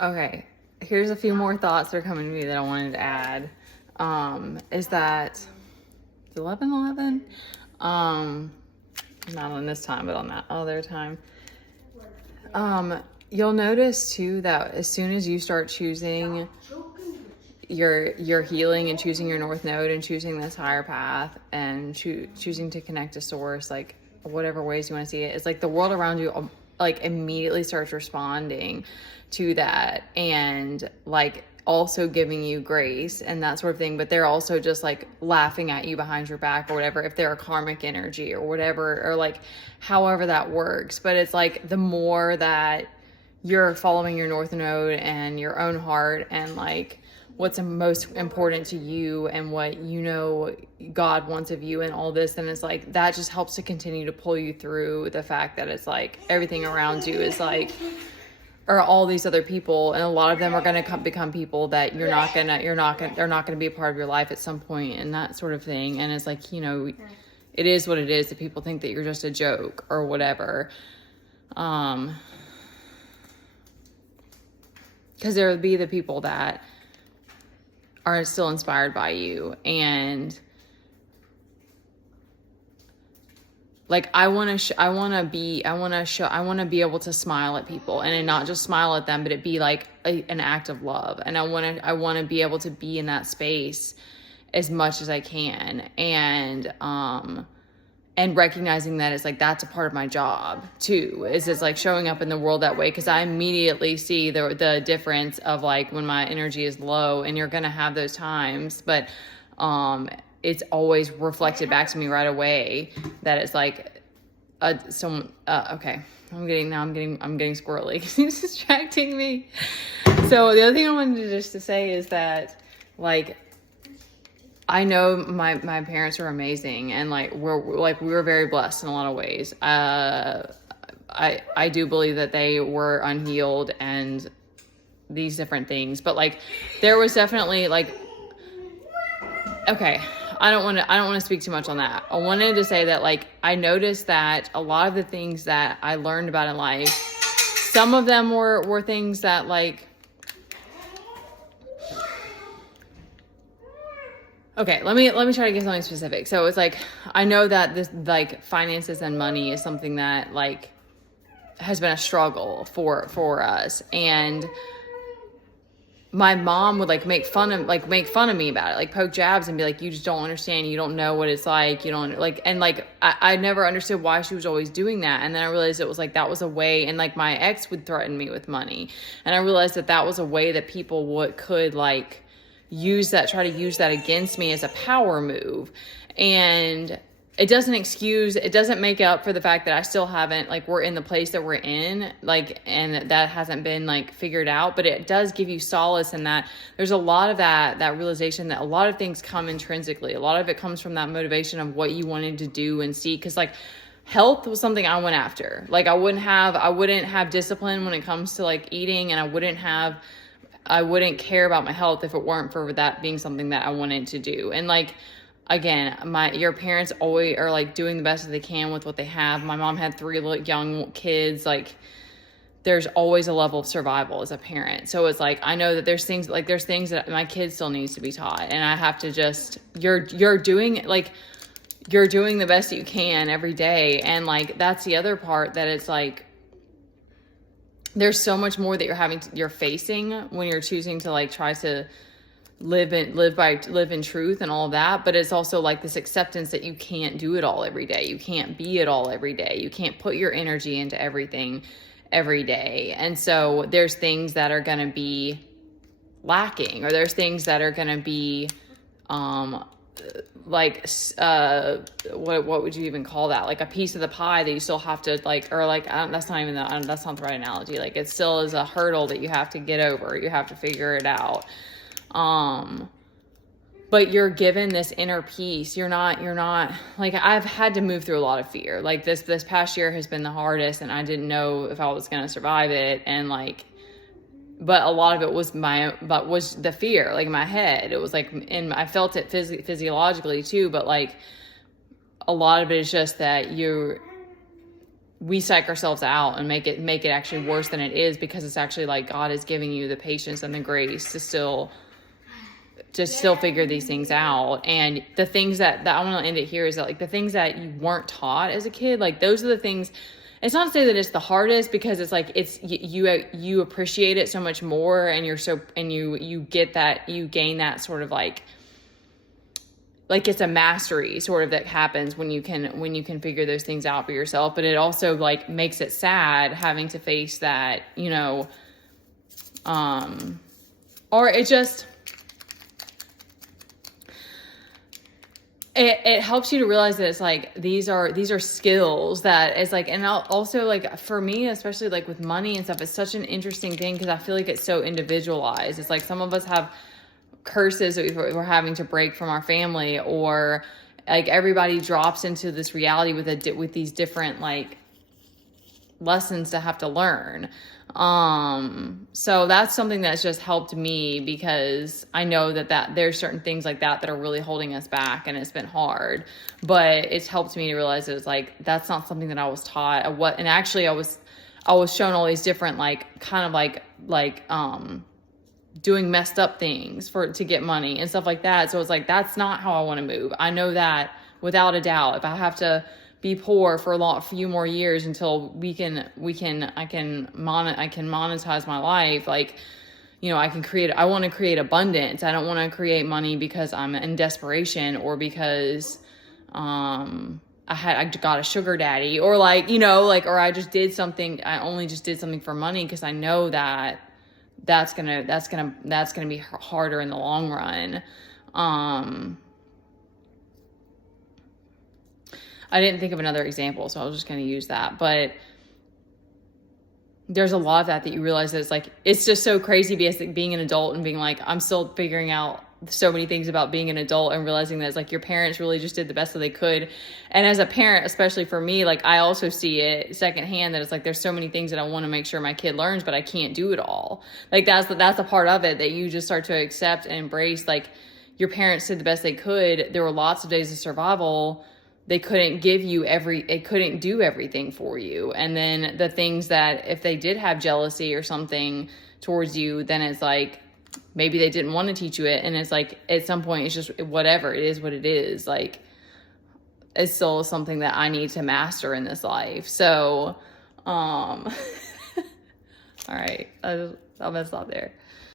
Okay, here's a few more thoughts that are coming to me that I wanted to add. Is that it's 11:11? Not on this time, but on that other time. You'll notice too that as soon as you start choosing your healing and choosing your north node and choosing this higher path and choosing to connect to source, like whatever ways you want to see it, it's like the world around you like immediately starts responding to that and like also giving you grace and that sort of thing, but they're also just like laughing at you behind your back or whatever, if they're a karmic energy or whatever, or like however that works. But it's like the more that you're following your north node and your own heart and like what's most important to you and what you know God wants of you and all this, then it's like that just helps to continue to pull you through the fact that it's like everything around you is like, or all these other people, and a lot of them are going to become people that they're not going to be a part of your life at some point and that sort of thing. And it's like, you know, it is what it is that people think that you're just a joke or whatever. Because there would be the people that are still inspired by you, and like I want to be able to smile at people and not just smile at them, but it be like an act of love. And I want to be able to be in that space as much as I can, and recognizing that it's like that's a part of my job too, is it's like showing up in the world that way, because I immediately see the difference of like when my energy is low, and you're gonna have those times, but it's always reflected back to me right away that it's like okay, I'm getting squirrely. He's distracting me. So the other thing I wanted to say is that like I know my parents are amazing, and like we were very blessed in a lot of ways. I do believe that they were unhealed and these different things, but like there was definitely like, okay, I don't want to speak too much on that. I wanted to say that like I noticed that a lot of the things that I learned about in life, some of them were things that like, okay, let me try to get something specific. So it's like, I know that this like finances and money is something that like has been a struggle for us. And my mom would like make fun of me about it, like poke jabs and be like, you just don't understand. You don't know what it's like. You don't like, and like, I never understood why she was always doing that. And then I realized it was like, that was a way. And like my ex would threaten me with money. And I realized that was a way that people could like try to use that against me as a power move. And it doesn't make up for the fact that I still haven't, like, we're in the place that we're in, like, and that hasn't been like figured out, but it does give you solace in that there's a lot of that realization that a lot of things come intrinsically. A lot of it comes from that motivation of what you wanted to do and see. Cause like health was something I went after. Like I wouldn't have discipline when it comes to like eating, and I wouldn't care about my health if it weren't for that being something that I wanted to do. And like, again, your parents always are like doing the best that they can with what they have. My mom had 3 young kids. Like there's always a level of survival as a parent. So it's like, I know that there's things that my kid still needs to be taught. And I have to just, you're doing the best that you can every day. And like, that's the other part, that it's like, there's so much more that you're facing when you're choosing to like try to live in truth and all of that. But it's also like this acceptance that you can't do it all every day. You can't be it all every day. You can't put your energy into everything every day. And so there's things that are going to be lacking, or there's things that are going to be, like, what would you even call that? Like a piece of the pie that you still have to like, or like, that's not the right analogy. Like it still is a hurdle that you have to get over. You have to figure it out. But you're given this inner peace. You're not like, I've had to move through a lot of fear. Like this past year has been the hardest, and I didn't know if I was going to survive it. And like, but a lot of it was was the fear, like in my head. It was like, and I felt it physiologically too, but like a lot of it is just that we psych ourselves out and make it actually worse than it is, because it's actually like God is giving you the patience and the grace to still figure these things out. And the things that I want to end it here is that, like, the things that you weren't taught as a kid, like, those are the things. It's not to say that it's the hardest, because it's like, it's you appreciate it so much more, and you get that, you gain that sort of like it's a mastery sort of that happens when you can figure those things out for yourself. But it also like makes it sad having to face that, or it just, it helps you to realize that it's like, these are skills that it's like, and also like for me, especially like with money and stuff, it's such an interesting thing, because I feel like it's so individualized. It's like some of us have curses that we're having to break from our family, or like everybody drops into this reality with these different like lessons to have to learn. So that's something that's just helped me, because I know that there's certain things like that are really holding us back, and it's been hard, but it's helped me to realize that it's like, that's not something that I was taught. And actually I was shown all these different, like, kind of like doing messed up things to get money and stuff like that. So it's like, that's not how I want to move. I know that without a doubt. If I have to be poor for a few more years until I can monetize my life, like, I want to create abundance. I don't want to create money because I'm in desperation, or because I got a sugar daddy, or like, or I only just did something for money, because I know that that's gonna be harder in the long run. I didn't think of another example, so I was just going to use that. But there's a lot of that you realize that it's like, it's just so crazy being an adult and being like, I'm still figuring out so many things about being an adult, and realizing that it's like your parents really just did the best that they could. And as a parent, especially for me, like, I also see it secondhand that it's like, there's so many things that I want to make sure my kid learns, but I can't do it all. Like, that's the part of it that you just start to accept and embrace. Like, your parents did the best they could. There were lots of days of survival. They couldn't couldn't do everything for you. And then the things that, if they did have jealousy or something towards you, then it's like, maybe they didn't want to teach you it. And it's like, at some point, it's just whatever. It is what it is. Like, it's still something that I need to master in this life. So, all right, I'll stop there.